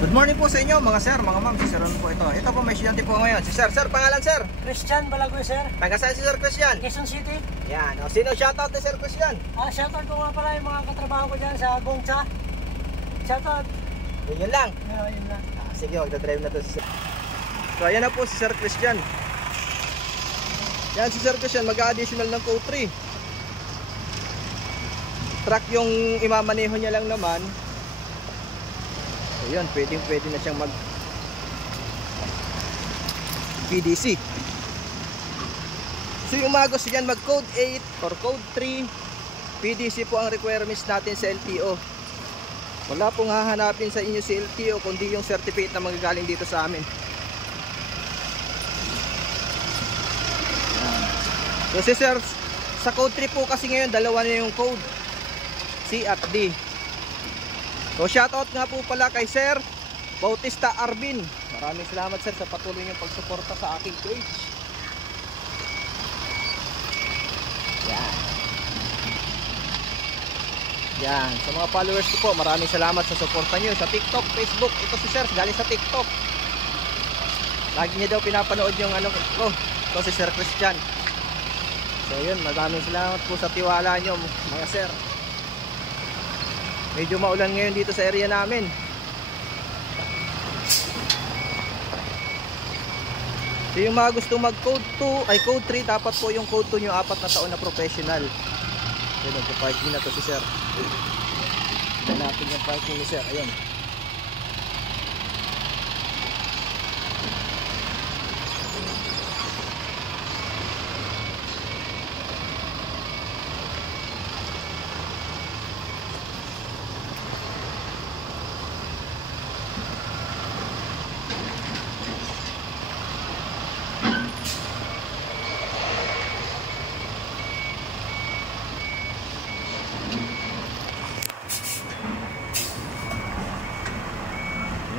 Good morning po sa inyo mga sir, mga ma'am. Si Sir Ron po ito. Ito po may estudyante po ngayon. Si Sir. Sir, pangalan Sir? Christian Balagoy, sir. Taga saan si Sir Christian? Quezon City. Yan. O, sino shoutout ni Sir Christian? Shoutout ko nga pala yung mga katrabaho ko dyan sa Gongcha. Shoutout. Yun lang. Yun lang. Sige, magdadrive na to si Sir. So, ayan na po si Sir Christian. Yan si Sir Christian, mag-additional ng code 3. Truck yung imamaneho niya lang naman. So, yun, pwede na siyang mag PDC. So yung mga gusto dyan mag code 8 or code 3, PDC po ang requirements natin sa LTO. Wala pong hahanapin sa inyo si LTO kundi yung certificate na magagaling dito sa amin. So si Sir, sa code 3 po kasi ngayon dalawa na yung code, C at D. So shoutout nga po pala kay Sir Bautista Arvin. Maraming salamat sir sa patuloy niyong pagsuporta sa aking page. Yan. Yan. Sa mga followers ko po, maraming salamat sa suporta niyo sa TikTok, Facebook. Ito si Sir, galing sa TikTok. Lagi niya daw pinapanood yung ano ko. Ito si Sir Christian. So yun, maraming salamat po sa tiwala niyo mga sir. Medyo maulan ngayon dito sa area namin. So yung mga gustong mag code 2 ay code 3, dapat po yung code 2 nyo 4 na taon na professional. Yun, nagpa-parking na to si sir. Tignan natin yung parking ni sir. Ayan.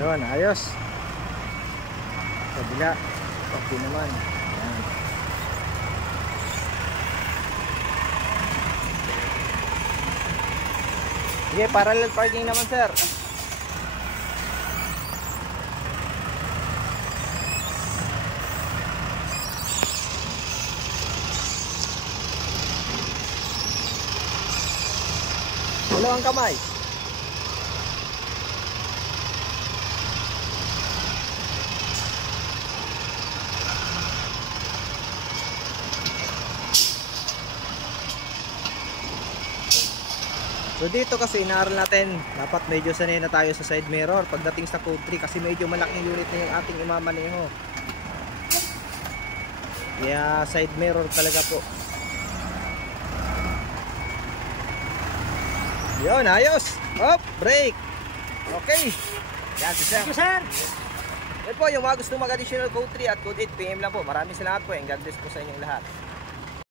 Yun, ayos. Kabila, okay naman. Ayan. Sige, parallel parking naman sir. Dalawang kamay. So dito kasi inaaral natin, dapat medyo sanay na tayo sa side mirror pagdating sa code 3 kasi medyo malaking unit na yung ating imamaneho. Kaya side mirror talaga po. Yun, ayos! Hop! Brake! Okay! Yan si sir. Thank you, sir. Yan po, yung mga gustong mag-additional code 3 at code 8 PM lang po. Maraming salamat po and God bless po sa inyong lahat.